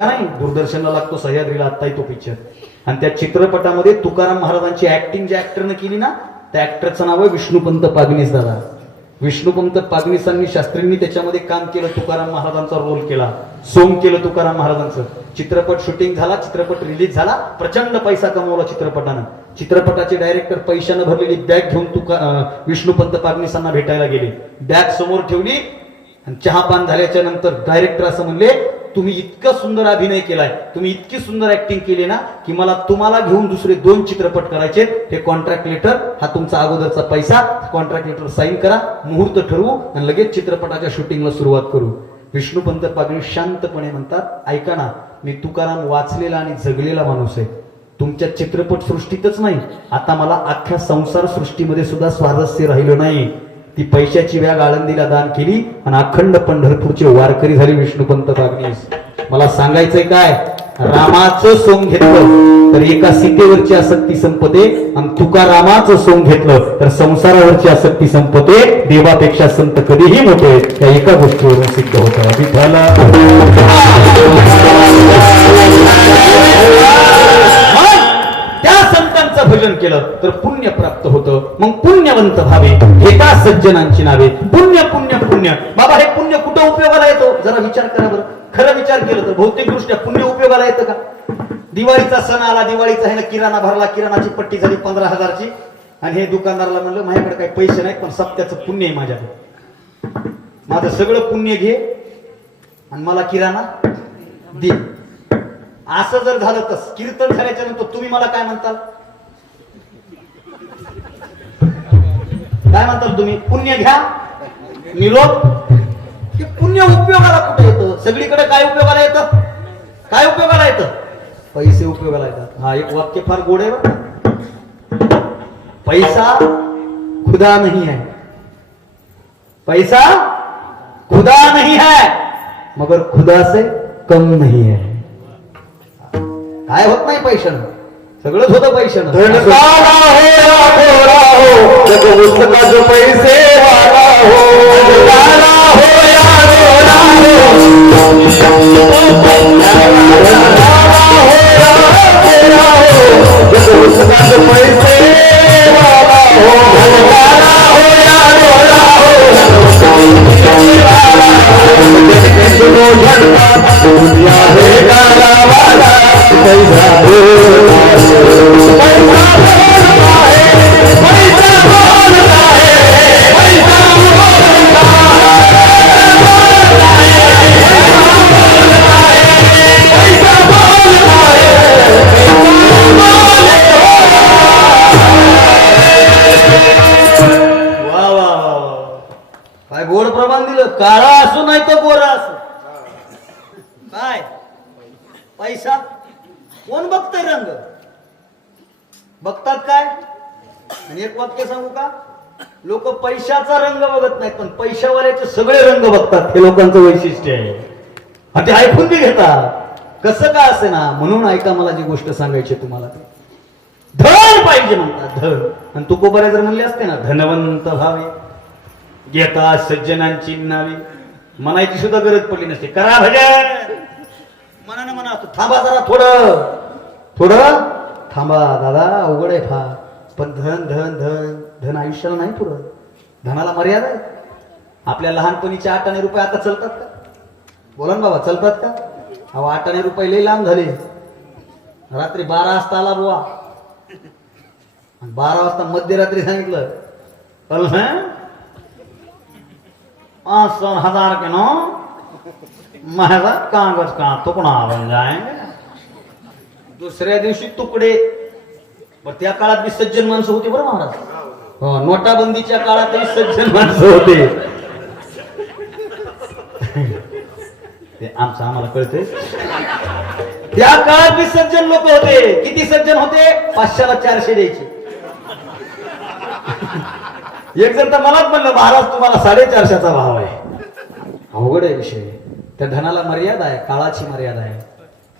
नाही दूरदर्शनला लागतो सह्याद्रीला आत्ताही तो पिक्चर आणि त्या चित्रपटामध्ये तुकाराम महाराजांची ऍक्टिंग ज्या ऍक्टरनं केली ना त्या ऍक्टरचं नाव आहे विष्णुपंत पागनीस दादा. विष्णुपंत पागनीसांनी शास्त्रींनी त्याच्यामध्ये काम केलं तुकाराम महाराजांचा रोल केला. सोंग केलं तुकाराम महाराजांचं. चित्रपट शूटिंग झाला चित्रपट रिलीज झाला प्रचंड पैसा कमवला चित्रपटानं. चित्रपटाचे डायरेक्टर पैशानं भरलेली बॅग घेऊन तुका विष्णुपंत पागनीसांना भेटायला गेले. बॅग समोर ठेवली आणि चहापान झाल्याच्यानंतर डायरेक्टर असं म्हणले तुम्ही इतका सुंदर अभिनय केलाय तुम्ही इतकी सुंदर ऍक्टिंग केली ना की मला तुम्हाला घेऊन दुसरे दोन चित्रपट करायचे. हे कॉन्ट्रॅक्ट लेटर हा तुमचा अगोदरचा पैसा. कॉन्ट्रॅक्ट लेटर साईन करा मुहूर्त ठरवू आणि लगेच चित्रपटाच्या शूटिंगला सुरुवात करू. विष्णुपंत पागळी शांतपणे म्हणतात ऐका ना मी तुकाराम वाचलेला आणि जगलेला माणूस आहे. तुमच्या चित्रपट सृष्टीतच नाही. आता मला अख्ख्या संसार सृष्टीमध्ये सुद्धा स्वारस्य राहिलं नाही. ती पैशाची व्याग आळंदीला दान केली आणि अखंड पंढरपूरचे वारकरी झाले विष्णुपंत बागणीस मला सांगायचंय काय? रामाचं सोंग घेतलं तर एका सीतेवरची आसक्ती संपते आणि तुकारामाचं सोंग घेतलं तर संसारावरची आसक्ती संपते. देवापेक्षा संत कधीही मोठे त्या एका गोष्टीवरून सिद्ध होतं. विठ्ठल भजन केलं तर पुण्य प्राप्त होतं. मग पुण्यवंत व्हावे एका सज्जनांची नावे. पुण्य पुण्य पुण्य. बाबा हे पुण्य कुठं उपयोगाला येतो? जरा विचार करा बरं. खरं विचार केलं तर भौतिक दृष्ट्या पुण्य उपयोगाला येतं का? दिवाळीचा सण आला दिवाळीचा ह्यानं किराणा भरला किराणाची पट्टी झाली पंधरा हजारची. आणि हे दुकानदाराला म्हणलं माझ्याकडे काही पैसे नाही पण सप्त्याचं पुण्य आहे माझ्याकडे. माझं सगळं पुण्य घे आणि मला किराणा दे. असं जर झालं तर कीर्तन झाल्याच्यानंतर तुम्ही मला काय म्हणताल? काय म्हणताल तुम्ही? पुण्य घ्या. निरोप. हे पुण्य उपयोगाला कुठे येतं? सगळीकडे काय उपयोगाला येतं? काय उपयोगाला येतं? पैसे उपयोगाला येतात. हा एक वाक्य फार गोड आहे? पैसा खुदा नहीं है पैसा खुदा नहीं है मगर खुदा से कम नहीं है काय होत नाही पैशानं? सगळंच होतं पैशानं. गोड प्रमाण दिलं. काळा असू नाही तो गोरा असो. काय? पैसा? कोण बघतय रंग? बघतात काय? आणि एक वाक्य सांगू का? लोक पैशाचा रंग बघत नाहीत पण पैशावाल्याचे सगळे रंग बघतात. हे लोकांचं वैशिष्ट्य आहे. हा ते ऐकून बी घेतात. कसं का असे ना? म्हणून ऐका मला जी गोष्ट सांगायची तुम्हाला. ते धन पाहिजे म्हणतात धन. आणि तुकोबऱ्या जर म्हणले असते ना धनवंत व्हावे घेता सज्जनांची नावे. म्हणायची सुद्धा गरज पडली नसते. करा भजन. मनानं म्हणा थांबा जरा थोडं. थोडं? थांबा दादा अवघड आहे फार. पण धन धन धन धन आयुष्याला नाही पुरत. धनाला मर्यादा आहे. आपल्या लहानपणीच्या आठाने रुपये आता चलतात का? बोला ना बाबा चलतात का? अहो आठाने रुपये लई लांब झाले. रात्री बारा वाजता आला बुवा. आणि बारा वाजता मध्यरात्री सांगितलं. पाँच सौ हजार के नो महंगा कागज का तुकडा बन जाएंगे। दुसऱ्या दिवशी तुकडे पण त्या काळात बी सज्जन माणसं होती बरं महाराज? हो नोटाबंदीच्या काळातही सज्जन माणसं होते. ते आमचं आम्हाला कळते त्या काळात बी सज्जन लोक होते. किती सज्जन होते? पाचशेला चारशे द्यायचे. एक जण तर मलाच म्हणलं महाराज तुम्हाला साडेचारशेचा भाव आहे. अवघड आहे विषय. त्या धनाला मर्यादा आहे काळाची मर्यादा आहे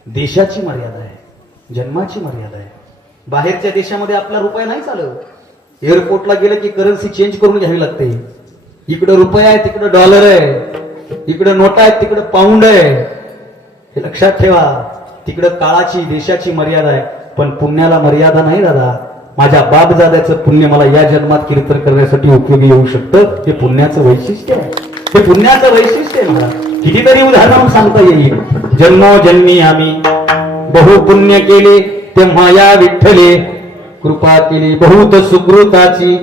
देशाची मर्यादा आहे जन्माची मर्यादा आहे. बाहेरच्या देशामध्ये आपला रुपया नाही चालत. एअरपोर्टला गेलं की करन्सी चेंज करून घ्यावी लागते. इकडं रुपया आहे तिकडं डॉलर आहे. इकडं नोटा आहेत तिकडं पाऊंड आहे. हे लक्षात ठेवा तिकडं काळाची देशाची मर्यादा आहे. पण पुण्याला मर्यादा नाही दादा. माझ्या बापजाद्याचं पुण्य मला या जन्मात कीर्तन करण्यासाठी उपयोगी येऊ शकतं? हे पुण्याचं वैशिष्ट्य आहे. हे पुण्याचं वैशिष्ट्य आहे मला. कितीतरी उदाहरण सांगता येईल. जन्मोजन्मी आम्ही. बहु पुण्य केले तेव्हा या विठ्ठले. कृपा केली बहुत सुकृताची.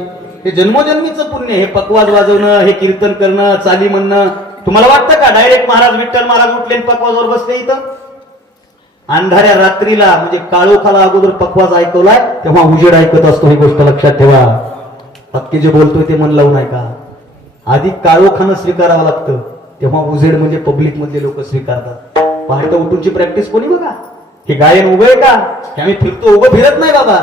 हे जन्मोजन्मीचं पुण्य हे पकवाज वाजवणं हे कीर्तन करणं चाली म्हणणं. तुम्हाला वाटतं का? डायरेक्ट महाराज विठ्ठल महाराज उठले पकवाजवर बसले इथं? अंधाऱ्या रात्रीला म्हणजे काळोखाला अगोदर पकवाज ऐकवलाय तेव्हा उजेड ऐकत असतो ही गोष्ट लक्षात ठेवा. पक्के जे बोलतोय ते मन लावून ऐका आधी काळोखानं स्वीकारावं लागतं तेव्हा उजेड म्हणजे पब्लिक मधले लोक स्वीकारतात. पहाटे उठूनची प्रॅक्टिस कोणी बघा? हे गायन उभं आहे का? हे आम्ही फिरतो उभं फिरत नाही बाबा.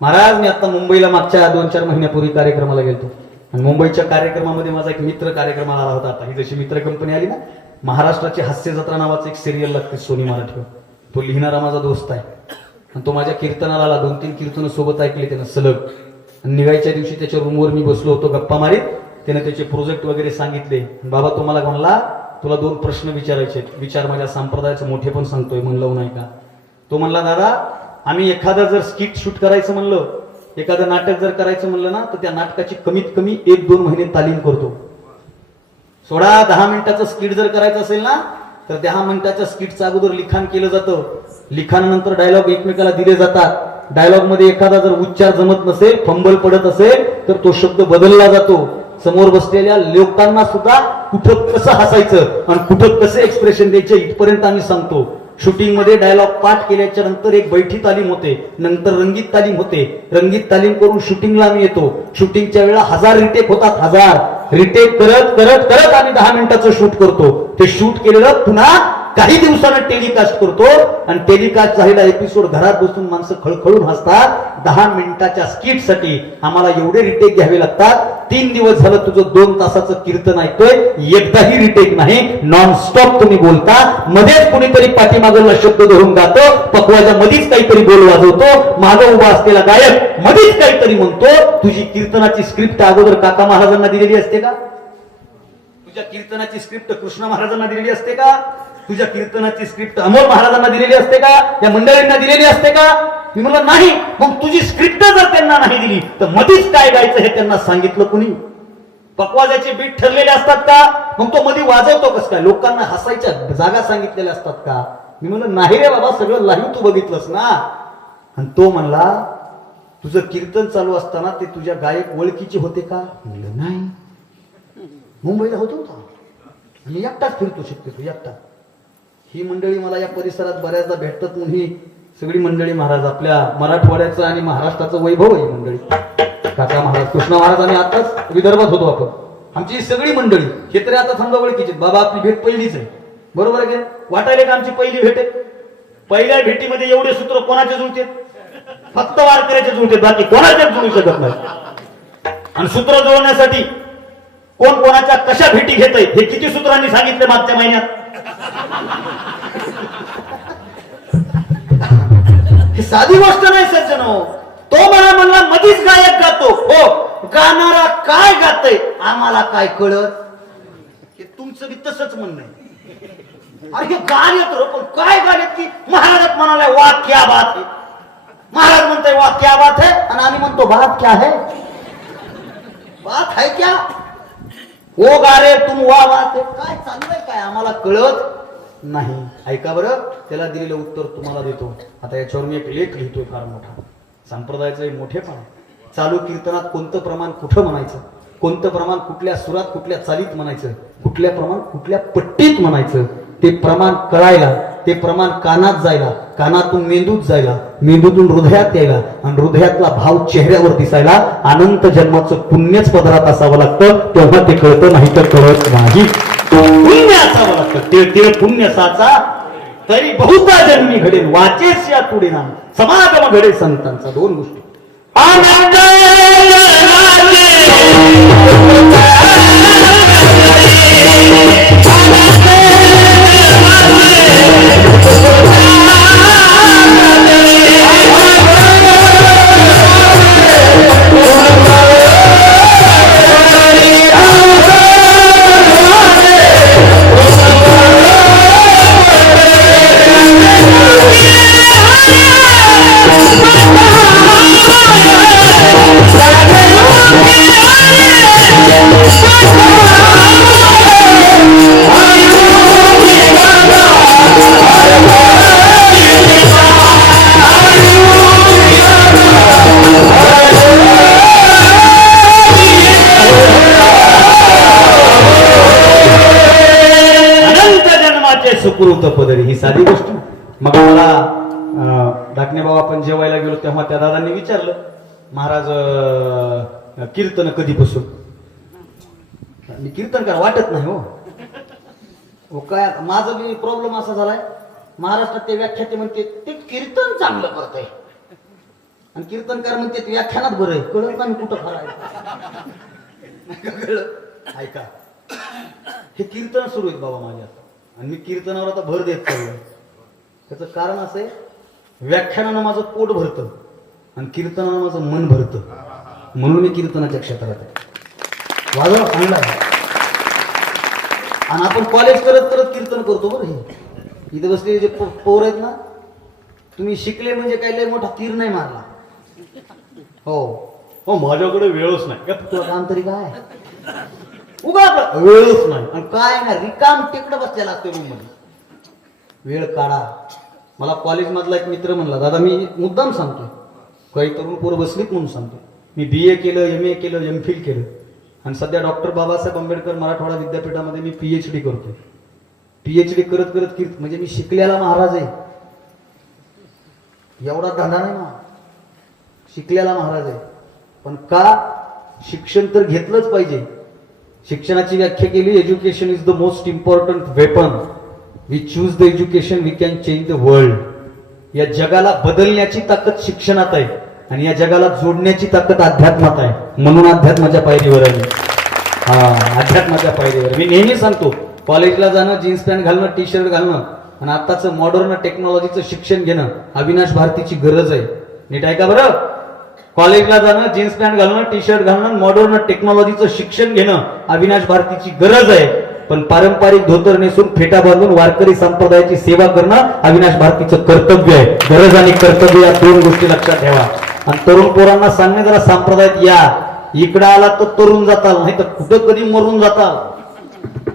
महाराज मी आता मुंबईला मागच्या दोन चार महिन्यापूर्वी कार्यक्रमाला गेलो आणि मुंबईच्या कार्यक्रमामध्ये माझा एक मित्र कार्यक्रमाला आला होता आता. ही जशी मित्र कंपनी आली ना महाराष्ट्राची हास्य जत्रा नावाचं एक सिरियल लागते सोनी मराठीवर तो लिहिणारा माझा दोस्त आहे. आणि तो माझ्या कीर्तनाला आला दोन तीन कीर्तन सोबत ऐकले त्यानं सलग. आणि निघायच्या दिवशी त्याच्या रूमवर मी बसलो होतो गप्पा मारीत. त्याने त्याचे प्रोजेक्ट वगैरे सांगितले. बाबा तुम्हाला म्हणला तुला दोन प्रश्न विचारायचे विचार माझ्या संप्रदायाचं मोठे पण सांगतोय म्हणलं नाही का? तो म्हणला दादा आम्ही एखादा जर स्किट शूट करायचं म्हणलं एखादं नाटक जर करायचं म्हणलं ना तर त्या नाटकाची कमीत कमी एक दोन महिने तालीम करतो. सोळा दहा मिनिटाचं स्किट जर करायचं असेल ना तर दहा मिनिटाच्या स्किटचं अगोदर लिखाण केलं जातं. लिखाणानंतर डायलॉग एकमेकाला दिले जातात. डायलॉगमध्ये एखादा जर उच्चार जमत नसेल फंबल पडत असेल तर तो शब्द बदलला जातो. समोर बसलेल्या लोकांना सुद्धा कुठं कसं हसायचं आणि कुठं कसं एक्सप्रेशन द्यायचं इथपर्यंत आम्ही सांगतो. शूटिंगमध्ये डायलॉग पाठ केल्याच्यानंतर एक बैठी तालीम होते नंतर रंगीत तालीम होते. रंगीत तालीम करून शूटिंगला आम्ही येतो. शूटिंगच्या वेळा हजार रिटेक होतात हजार. रिटेक करत करत करत आम्ही दहा मिनिटाचं शूट करतो. ते शूट केलेलं पुन्हा काही दिवसानं टेलिकास्ट करतो आणि टेलिकास्ट झालेला एपिसोड घरात बसून माणसं खळखळून हसतात. दहा मिनिटाच्या स्किटसाठी आम्हाला एवढे रिटेक घ्यावे लागतात. तीन दिवस झालं तुझं दोन तासाचं कीर्तन ऐकतोय. एकदाही रिटेक नाही. नॉन स्टॉप तुम्ही बोलता. मध्येच कुणीतरी पाठीमागला शब्द धरून गातो. पकवाच्या मधीच काहीतरी बोल वाजवतो. मागं उभा असलेला गायक मध्येच काहीतरी म्हणतो. तुझी कीर्तनाची स्क्रिप्ट अगोदर काका महाराजांना दिलेली असते का? तुझ्या कीर्तनाची स्क्रिप्ट कृष्ण महाराजांना दिलेली असते का? तुझ्या कीर्तनाची स्क्रिप्ट अमोल महाराजांना दिलेली असते का? या मंडळींना दिलेली असते का? मी म्हणलं नाही. मग तुझी स्क्रिप्ट जर त्यांना नाही दिली तर मधीच काय गायचं हे त्यांना सांगितलं कुणी? पकवाजाचे बीट ठरलेले असतात का? मग तो मध्ये वाजवतो कस काय? लोकांना हसायच्या जागा सांगितलेल्या असतात का? मी म्हणलं नाही रे बाबा सगळं लाईव्ह तू बघितलंस ना. आणि तो म्हणला तुझं कीर्तन चालू असताना ते तुझ्या गायक ओळखीचे होते का? म्हणलं नाही. मुंबईला होतो होता. मी एकटाच फिरतो शक्यतो एकटा. ही मंडळी मला या परिसरात बऱ्याचदा भेटतात म्हणून ही सगळी मंडळी महाराज आपल्या मराठवाड्याचं आणि महाराष्ट्राचं वैभव आहे मंडळी. काका महाराज कृष्ण महाराज आणि आताच विदर्भात होतो आपण. आमची सगळी मंडळी हे तरी आता समजा ओळखीची बाबा आपली भेट पहिलीच आहे. बरोबर आहे वाटायला का आमची पहिली भेट आहे. पहिल्या भेटीमध्ये एवढे सूत्र कोणाचे जुळते? फक्त वारकऱ्याचे जुळते बाकी कोणाचेच जुळू शकत नाही. आणि सूत्र जुळवण्यासाठी कोण कोणाच्या कशा भेटी घेत हे किती सूत्रांनी सांगितले मागच्या महिन्यात? हे साधी गोष्ट नाही सज्जनो. तो मला म्हणला मधीच गायक गातो. हो गाणारा काय गातय आम्हाला काय कळत? हे तुमचं बी तसंच म्हणणं अरे हे गाण येतो पण काय गाण येत की महाराज म्हणाला वा क्या बात है. महाराज म्हणताय वा क्या बात है. आणि आम्ही म्हणतो बात क्या है? बात है क्या? हो ओ गारे तुम वा वा ते काय चाललंय काय? आम्हाला कळत नाही. ऐका बरं त्याला दिलेलं उत्तर तुम्हाला देतो. आता याच्यावर मी एक लेख लिहितोय फार मोठा. संप्रदायाचं एक मोठेपण चालू कीर्तनात कोणतं प्रमाण कुठं म्हणायचं? कोणतं प्रमाण कुठल्या सुरात कुठल्या चालीत म्हणायचं? कुठल्या प्रमाण कुठल्या पट्टीत म्हणायचं? ते प्रमाण कळायला ते प्रमाण कानात जायला कानातून मेंदूत जायला मेंदूतून हृदयात यायला आणि हृदयातला भाव चेहऱ्यावर दिसायला अनंत जन्माचं पुण्यच पदरात असावं लागतं. तेव्हा ते कळतं नाही तर कळत नाही. पुण्य असावं लागतं. ते ते पुण्य साचा तरी बहुता जन्मी घडेल. वाचेस या पुढे ना समागम घडेल संतांचा. दोन गोष्टी. आनंद सुखरूत पदरी. ही साधी गोष्ट. मग मला धाकणे बाबा आपण जेवायला गेलो तेव्हा त्या दादांनी विचारलं महाराज कीर्तन कधीपासून? मी कीर्तनकार वाटत नाही हो. हो काय माझा बी प्रॉब्लेम असा झालाय. महाराष्ट्रात ते व्याख्याते म्हणते ते कीर्तन चांगलं करत आहे आणि कीर्तनकार म्हणते व्याख्यानात बरं आहे. कळलं का मी कुठं खरं आहे? कळलं? ऐका. हे कीर्तन सुरू आहेत बाबा माझ्या आणि मी कीर्तनावर आता भर देत चाललोय. त्याचं कारण असं आहे व्याख्यानानं माझं पोट भरतं आणि कीर्तनानं माझं मन भरतं. म्हणून मी कीर्तनाच्या क्षेत्रात आहे. वाजवा चांगला आहे आणि आपण कॉलेज करत करत कीर्तन करतो बरं हे. इथे बसलेले जे पोर आहेत ना तुम्ही शिकले म्हणजे काय लय मोठा तीर नाही मारला. हो. हो माझ्याकडे वेळच नाही. तुला काम तरी काय? उगा आपला. वेळच नाही. आणि काय ना रिकाम टेकडं बसलेला असते रूममध्ये. वेळ काढा. मला कॉलेज मधला एक मित्र म्हणला दादा मी मुद्दाम सांगतोय. काही तरुण पोरं बसलीत म्हणून सांगतो मी बी ए केलं एम ए केलं एम फिल केलं. आणि सध्या डॉक्टर बाबासाहेब आंबेडकर मराठवाडा विद्यापीठामध्ये मी पीएच डी करतोय. पीएच डी करत करत कीर्त म्हणजे मी शिकलेला महाराज आहे. एवढा धंदा नाही ना. शिकलेला महाराज आहे. पण का? शिक्षण तर घेतलंच पाहिजे. शिक्षणाची व्याख्या केली education is the most important weapon we choose the education we can change the world या जगाला बदलण्याची ताकद शिक्षणात आहे आणि या जगाला जोडण्याची ताकद अध्यात्मात आहे. म्हणून अध्यात्माच्या पायरीवर आहे हा अध्यात्माच्या पायरीवर. मी नेहमी सांगतो कॉलेजला जाणं जीन्स पॅन्ट घालणं टी शर्ट घालणं आणि आताचं मॉडर्न टेक्नॉलॉजीचं शिक्षण घेणं अविनाश भारतीची गरज आहे. नीट आहे का बरं? कॉलेजला जाणं जीन्स पॅन्ट घालणं टी शर्ट घालणं मॉडर्न टेक्नॉलॉजीचं शिक्षण घेणं अविनाश भारतीची गरज आहे. पण पारंपरिक धोतर नेसून फेटा बांधून वारकरी संप्रदायाची सेवा करणं अविनाश भारतीचं कर्तव्य आहे. गरज आणि कर्तव्य या दोन गोष्टी लक्षात ठेवा. आणि तरुण पोरांना सांगणे जरा संप्रदायात या. इकडं आला तर तरुण जाताल नाही तर कुठं कधी मरून जाताल?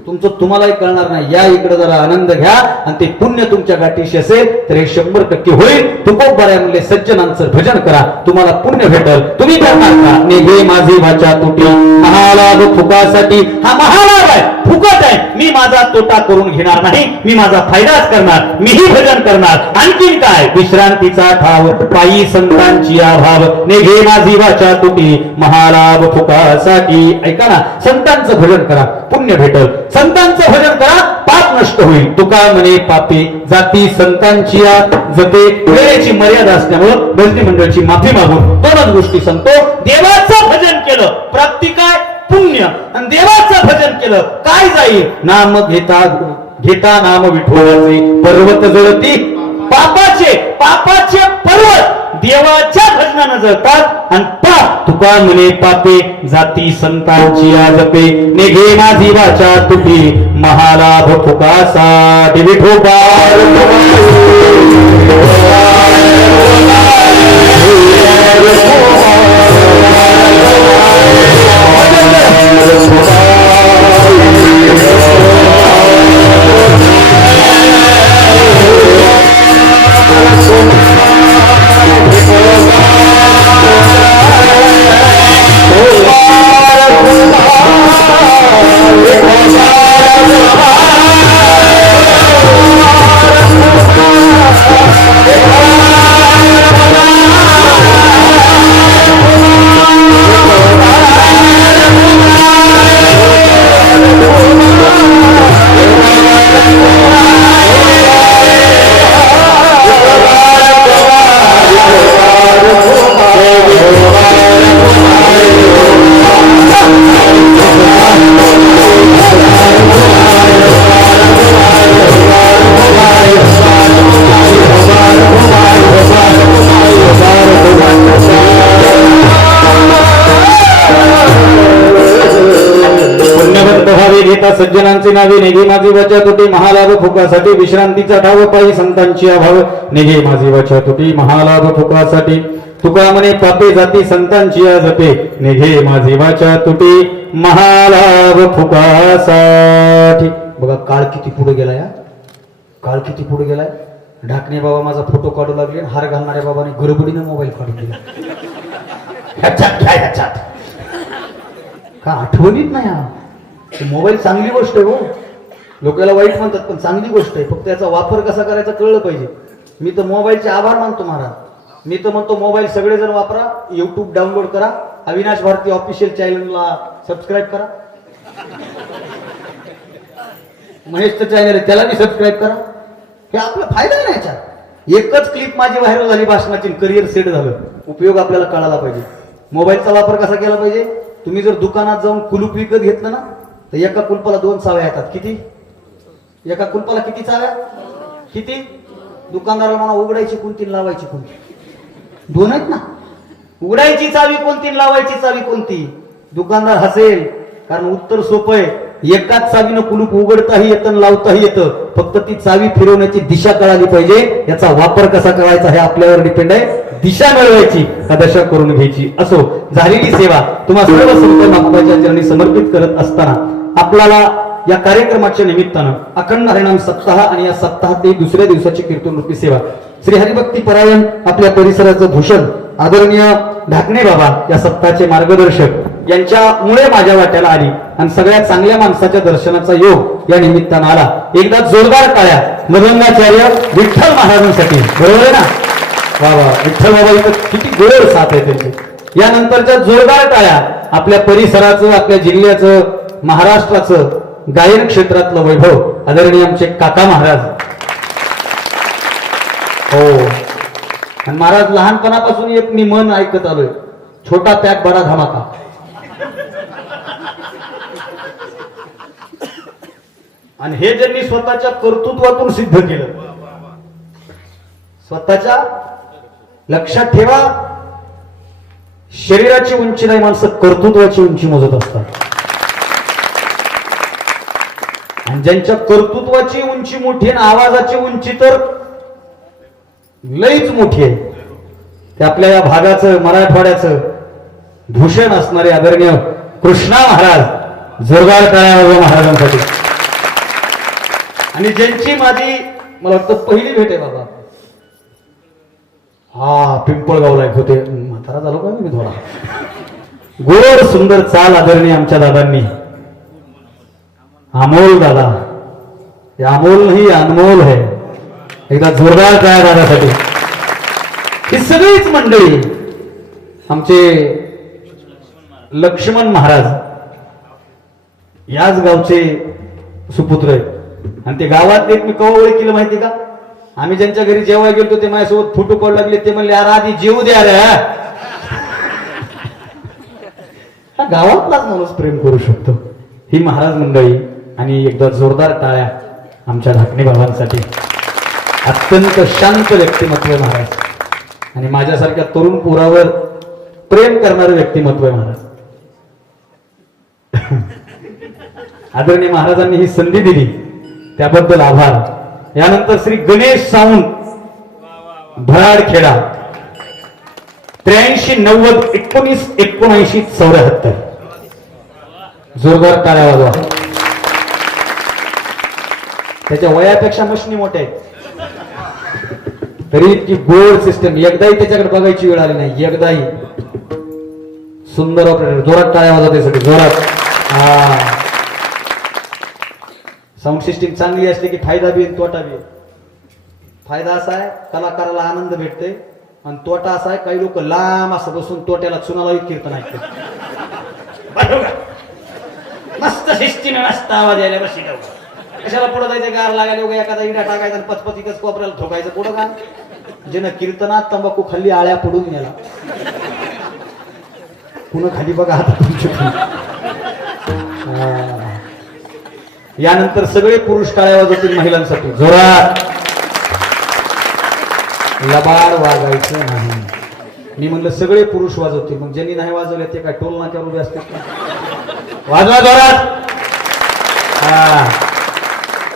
तुमचं तुम्हालाही कळणार नाही. या इकडे जरा आनंद घ्या आणि ते पुण्य तुमच्या गाठीशी असेल तर हे शंभर टक्के होईल. तुकोबऱ्या म्हणले सज्जनांचं भजन करा. तुम्हाला पुण्य भेटल. तुम्ही करणार का? निघे माझी वाचा तुटी. महाराज फुकासाठी. हा महाराज आहे. फुकट आहे. मी माझा तोटा करून घेणार नाही. मी माझा फायदाच करणार. मीही भजन करणार. आणखीन काय? विश्रांतीचा ठाव पायी संतांची अभाव. निघे माझी वाचा तुटी. महालाभ फुकासाठी. ऐका ना संतांचं भजन करा. पुण्य भेटल. संतांचं भजन करा पाप नष्ट होईल. तुका म्हणे पापे. जाती संतांची जते वेळेची मर्यादा असल्यामुळं गलती मंडळाची माफी मागून दोनच गोष्टी सांगतो. देवाचं भजन केलं. प्राप्ती काय? पुण्य आणि देवाचं भजन केलं काय जाईल नाम घेता घेता नाम विठोळाचे पर्वत जळती. पापाचे पापाचे पर्वत देवाच्या भजनानं जळतात. आणि पाप तुका म्हणे पापे जाती संतांची आजपे. निघे माझी वाचा तुटी महालाभ फुकासा. विठोबा पुण्यवंत घेता सज्जनांचे नावे नेघे माझी वाचा तुटी महालाभ फुकासाठी विश्रांतीचा ठाव पायी संतांची अभाव नेघे माझी वाचा तुटी महालाभ फुकासाठी. तुका म्हणे पापे जाती संतांची जपे नेघे माझी वाचा तुटी महालाभ फुकासाठी. बघा काळ किती पुढे गेला या काळ किती पुढे गेलाय. ढाकणे बाबा माझा फोटो काढू लागले हार घालणाऱ्या बाबाने गडबडीने मोबाईल काढून दिला. ह्याच्यात घ्या ह्याच्यात. का आठवणीत नाही मोबाईल चांगली गोष्ट आहे हो. लोकांना वाईट म्हणतात पण चांगली गोष्ट आहे. फक्त याचा वापर कसा करायचा कळलं पाहिजे. मी तर मोबाईलचे आभार मानतो महाराज. मी तर म्हणतो मोबाईल सगळेजण वापरा युट्यूब डाउनलोड करा अविनाश भारती ऑफिशियल चॅनलला सबस्क्राईब करा. महेशचं चॅनल आहे त्याला मी सबस्क्राईब करा. हे आपला फायदा नाही याच्यात एकच क्लिप माझी व्हायरल झाली भाषणाची करिअर सेट झालं. उपयोग आपल्याला कळाला पाहिजे. मोबाईलचा वापर कसा केला पाहिजे? तुम्ही जर दुकानात जाऊन कुलूप विकत घेतलं ना तर एका कुलपाला दोन चाव्या येतात. किती? एका कुलपाला किती चाव्या? किती? दुकानदाराला म्हणा उघडायची कोणती लावायची कोणती? दोन आहेत ना? उघडायची चावी कोणती लावायची चावी कोणती? दुकानदार हसेल कारण उत्तर सोपं आहे. एकाच चावीनं कुलूप उघडताही येतं लावताही येतं. फक्त ती चावी फिरवण्याची दिशा कळाली पाहिजे. याचा वापर कसा करायचा हे आपल्यावर डिपेंड आहे. दिशा मिळवायची का दशा करून घ्यायची? असो झालेली सेवा. तुम्हाला सर्व संत बाप्पाच्या चरणी समर्पित करत असताना आपल्याला या कार्यक्रमाच्या निमित्तानं अखंड हरिणाम सप्ताह आणि या सप्ताहातील दुसऱ्या दिवसाची कीर्तन रूपी सेवा. श्री हरिभक्ती परायण आपल्या परिसराचं भूषण आदरणीय ढाकणे बाबा या सप्ताहाचे मार्गदर्शक यांच्यामुळे माझ्या वाट्याला आली आणि सगळ्या चांगल्या माणसाच्या दर्शनाचा योग या निमित्तानं आला. एकदा जोरदार टाळ्या. मदंगाचार्य विठ्ठल महाराजांसाठी. बरोबर आहे ना? वा वा. विठ्ठल बाबा इथं किती गोड साथ आहे त्यांची. यानंतरच्या जोरदार टाळ्या आपल्या परिसराचं आपल्या जिल्ह्याचं महाराष्ट्राचं गायन क्षेत्रातलं वैभव आदरणीय आमचे काका महाराज. हो. आणि महाराज लहानपणापासून एक मी मन ऐकत आलोय. छोटा त्याग बरा धमाका. आणि हे ज्यांनी स्वतःच्या कर्तृत्वातून सिद्ध केलं स्वतःच्या लक्षात ठेवा शरीराची उंची नाही माणसं कर्तृत्वाची उंची मोजत असतात. आणि ज्यांच्या कर्तृत्वाची उंची मोठी आणि आवाजाची उंची तर लईच मोठी आहे. ते आपल्या या भागाचं मराठवाड्याचं भूषण असणारे आदरणीय कृष्णा महाराज जोरदार टाळ्या महाराजांसाठी. आणि ज्यांची माझी मला वाटतं पहिली भेट आहे बाबा. हा पिंपळगावला एक होते. म्हातारा झालो का मी थोडा? गोड सुंदर चाल आदरणीय आमच्या दादांनी. अमोल दादा. अमोल ही अनमोल है. एकदा जोरदार काय दादासाठी ही सगळीच मंडळी आमचे लक्ष्मण महाराज याच गावचे सुपुत्र आहेत. आणि ते गावात एक मी कवा ओळख माहिती का? आम्ही ज्यांच्या घरी जेव्हा गेलो ते माझ्यासोबत फोटो काढू लागले. ते म्हणले यार आधी जेऊ द्या रे हा गावातलाच माणूस प्रेम करू शकतो. ही महाराज मंडळी आणि एकदा जोरदार टाळ्या आमच्या धाकणे बाबांसाठी. अत्यंत शांत व्यक्तिमत्व आहे महाराज. आणि माझ्यासारख्या तरुण पुरावर प्रेम करणारं व्यक्तिमत्व आहे महाराज. आदरणीय महाराजांनी ही संधी दिली. त्याबद्दल आभार. यानंतर श्री गणेश सावंत भराडखेडा त्र्याऐंशी नव्वद एकोणीस एकोणऐंशी चौऱ्याहत्तर. जोरदार टाळ्या वाजवा. त्याच्या वयापेक्षा मशनी मोठ्या आहेत. तरी इतकी गोड सिस्टम एकदाही त्याच्याकडे बघायची वेळ आली नाही. एकदाही. सुंदर ऑपरेटर जोरात टाळ्या वाजवत सगळे. जोरात. हा. साऊंड सिस्टीम चांगली असली की फायदा बी तोटा बी फायदा असा आहे कलाकाराला आनंद भेटते आणि तोटा असा आहे काही लोक लांब असं बसून तोट्याला चुनाला कीर्तन ऐकते मस्त सिस्टीम मस्त आवाज यायला बस कशाला पुढे जायचं? गार लागायला उगा एखादा इडा टाकायचा आणि कोपऱ्याला ठोकायचं. पुढं का? ज्यानं कीर्तनात तंबाखू खाल्ली आळ्या पडून गेला. पुन्हा खाली बघा आता तुमच्या यानंतर सगळे पुरुष टाळ्या वाजवतील महिलांसाठी. जोरात. लबाड वाजायचं नाही. मी म्हणलं सगळे पुरुष वाजवतील. मग ज्यांनी नाही वाजवले ते काय टोल नाक्यावर उभे असतात वाजवा जोरात. हा.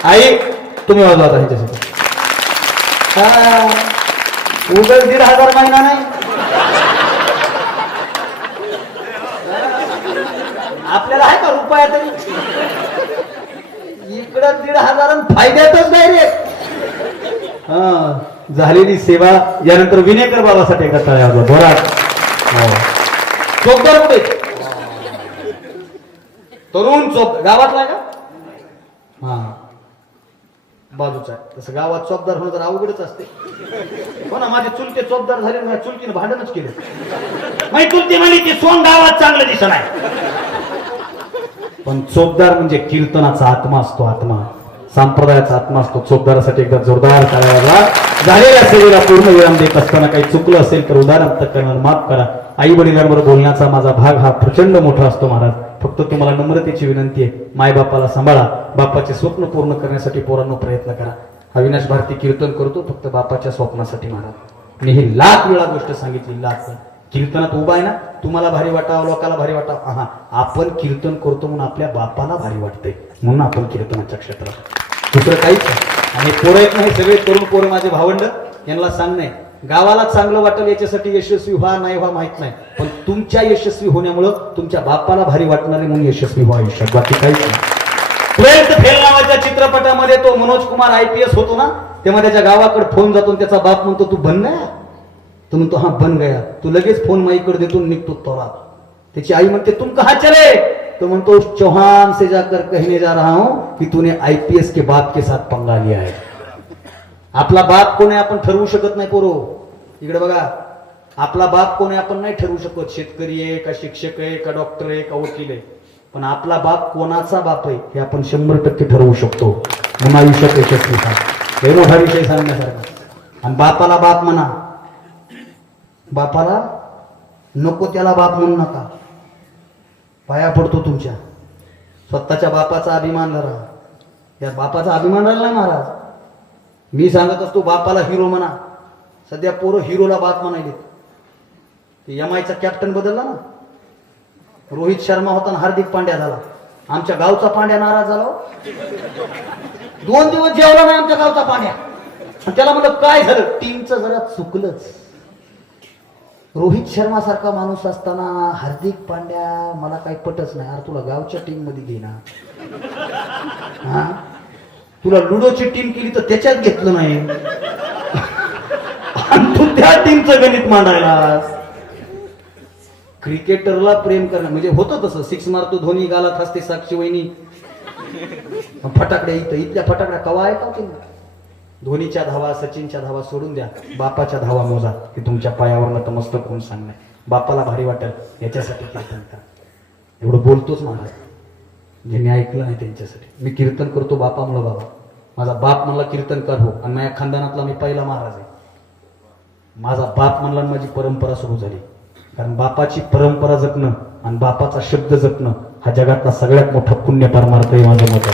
आई तुम्ही वाजवा आता ह्याच्यासाठी दीड हजार महिना नाही. आपल्याला आहे का रुपया तरी? इकडं दीड हजार फायद्यातच नाही रे. हा झालेली सेवा यानंतर विनेकर बाबासाठी एका तळ्यावर वाजवा. चोपदार हो. कुठे? तरुण चोप गावातला का? हा. बाजूचा. आहे तसं गावात चोपदार होणं तर अवघडच असते. हो ना माझे चुलते चोपदार झाले माझ्या चुलतीनं भांडणच केलं. माझी चुलती म्हणली की सोन गावात चांगलं दिसण आहे पण चोपदार म्हणजे कीर्तनाचा आत्मा असतो आत्मा. संप्रदायाचा आत्मा असतो. चोपदारासाठी एकदा जोरदार करायला झालेल्या सेवेला पूर्ण विराम देत असताना काही चुकलं असेल तर उदाहरण करणार. माफ करा. आई वडिलांवर बोलण्याचा माझा भाग हा प्रचंड मोठा असतो महाराज. फक्त तुम्हाला नम्रतेची विनंती आहे. मायबापाला सांभाळा. बापाचे स्वप्न पूर्ण करण्यासाठी पोरांनो प्रयत्न करा. अविनाश भारती कीर्तन करतो फक्त बापाच्या स्वप्नासाठी महाराज मी ही लाख वेळा गोष्ट सांगितली लाख. कीर्तनात उभा आहे ना? तुम्हाला भारी वाटावं लोकाला भारी वाटावं. हा आपण कीर्तन करतो म्हणून आपल्या बापाला भारी वाटते म्हणून आपण कीर्तनाच्या क्षेत्रात दुसरं काहीच आणि पोरं आहेत नाही सगळे तरुण पोरं माझे भावंड. यांना सांगणे गावाला चांगलं वाटेल याच्यासाठी यशस्वी व्हा नाही व्हा माहीत नाही. पण तुमच्या यशस्वी होण्यामुळं तुमच्या बापाला भारी वाटणारे म्हणून यशस्वी व्हा आयुष्यात. बाकी काहीच नाही. ट्वेल्थ फेल नावाच्या चित्रपटामध्ये तो Manoj Kumar I P S होतो ना तेव्हा त्याच्या गावाकडे फोन जातो आणि त्याचा बाप म्हणतो तू बन गया? तो म्हणतो हा बन गया. तू लगेच फोन माईकडे देतो निघतो तोरा त्याची आई म्हणते तुम कहा चले? तो म्हणतो चौहान से जाकर कहने जा रहा हूं. कि तूने आईपीएस के बाप के साथ पंगा लिया है. आपला बाप कोण आहे आपण ठरवू शकत नाही पोरो. इकडे बघा. आपला बाप कोण आहे आपण नाही ठरवू शकत. शेतकरी आहे का शिक्षक आहे का डॉक्टर आहे का वकील आहे. पण आपला बाप कोणाचा बाप आहे हे आपण शंभर टक्के ठरवू शकतो. म्हणून आयुष्यात यशस्वी हे मोठा विषय सांगण्यासारखा. आणि बापाला बाप म्हणा. बापाला नको त्याला बाप म्हणू नका. पाया पडतो तुमच्या. स्वतःच्या बापाचा अभिमान धरा. या बापाचा अभिमान राहिला नाही महाराज? मी सांगत असतो बापाला हिरो म्हणा. सध्या पोरं हिरोला बाप म्हणायले एम आयचा कॅप्टन बदलला ना. रोहित शर्मा होता ना हार्दिक पांड्या झाला. आमच्या गावचा पांड्या नाराज झाला हो. दोन दिवस जेवला नाही आमच्या गावचा पांड्या. त्याला म्हणलं काय झालं? टीमचं जरा चुकलंच. रोहित शर्मा सारखा माणूस असताना हार्दिक पांड्या मला काही पटच नाही. अरे तुला गावच्या टीममध्ये घे ना हा? तुला लुडोची टीम केली तर त्याच्यात घेतलं नाही. आणि तू त्या टीमचं गणित मांडायला क्रिकेटरला प्रेम करणं म्हणजे होतं तसं. सिक्स मारतो धोनी गालात असते साक्षी वहिनी. फटाकड्या इथं इथल्या फटाकड्या कवा आहे का धोनीच्या धावा सचिनच्या धावा सोडून द्या. बापाच्या धावा मोजा की तुमच्या पायावर मस्त कोण सांगणार बापाला भारी वाटेल याच्यासाठी एवढं बोलतोच महाराज ज्यांनी ऐकलं नाही त्यांच्यासाठी. मी कीर्तन करतो बापामुळं बाबा. माझा बाप म्हणला कीर्तन कर हो. आणि माझ्या खानदानातला मी पहिला महाराज आहे. माझा बाप म्हणला आणि माझी परंपरा सुरू झाली. कारण बापाची परंपरा जपणं आणि बापाचा शब्द जपणं हा जगातला सगळ्यात मोठा पुण्य परमार्थ आहे माझं मत.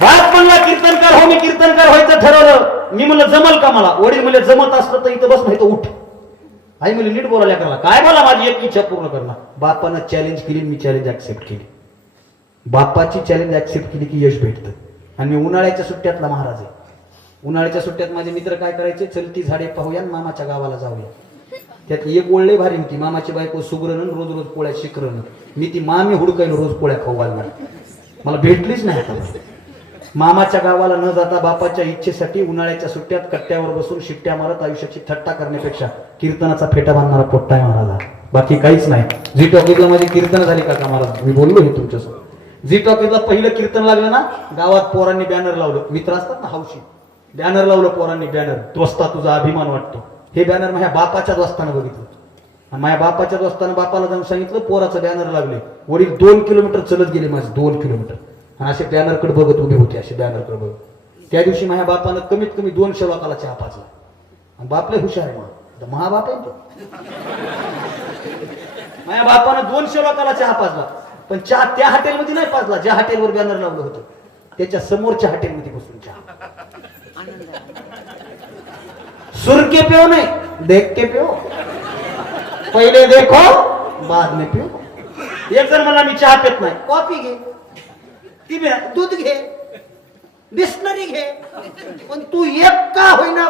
बाप म्हणला कीर्तनकार हो मी कीर्तनकार व्हायचं ठरवलं. मी म्हणलं जमल का मला? वडील म्हणजे जमत असलं तर इथं बस नाही तर उठ. आई म्हणजे नीट बोलायला करला काय बोला माझी एक इच्छा पूर्ण करणार बापानं चॅलेंज केली मी चॅलेंज ऍक्सेप्ट केली. बापाची चॅलेंज ऍक्सेप्ट केली की यश भेटतं. आणि मी उन्हाळ्याच्या सुट्ट्यातला महाराज आहे. उन्हाळ्याच्या सुट्ट्यात माझे मित्र काय करायचे? चलती झाडे पाहूया आणि मामाच्या गावाला जाऊया. त्यात एक ओळले भारी होती. मामाची बायको सुगरण रोज रोज पोळ्या शिकरण. मी ती मामी हुडकायला रोज पोळ्या खाऊ घालणार. मला भेटलीच नाही आता मामाच्या गावाला न जाता बापाच्या इच्छेसाठी उन्हाळ्याच्या सुट्ट्यात कट्ट्यावर बसून शिट्ट्या मारत आयुष्याची थट्टा करण्यापेक्षा कीर्तनाचा फेटा बांधणारा पोट्टा आहे महाराजा बाकी काहीच नाही. जी टॉकीजला माझी कीर्तन झाली काका महाराज? मी बोललो हे तुमच्यासोबत झी टॉकीजला पहिलं कीर्तन लागलं ना गावात पोरांनी बॅनर लावलं. मित्र असतात ना हौशी. बॅनर लावलं पोरांनी बॅनर दोस्ता तुझा अभिमान वाटतो. हे बॅनर माझ्या बापाच्या दोस्तानं बघितलं. माझ्या बापाच्या दोस्तानं बापाला जाऊन सांगितलं पोराचं बॅनर लागले. वडील दोन किलोमीटर चलत गेले माझे दोन किलोमीटर. आणि असे बॅनरकडे बघत उभे होते असे बॅनरकडे बघत. त्या दिवशी माझ्या बापानं कमीत कमी दोन शेवाकाला चहा पाचला आणि बापले हुशार आहे मग महाबाप आहे तो. माझ्या बापानं दोन शेवाकाला चहा पाचला पण चहा त्या हॉटेलमध्ये नाही पाजला ज्या हॉटेलवर बॅनर लावलं होतं. त्याच्या समोरच्या हॉटेलमध्ये बसून चहा. सुरके पिओ नाही देख के पिओ. पहिले देखो बाद में पिओ. एक जर मला मी चहा पित नाही. कॉफी घे. ती बी दूध घे. बिस्लरी घे. पण तू एक का होईना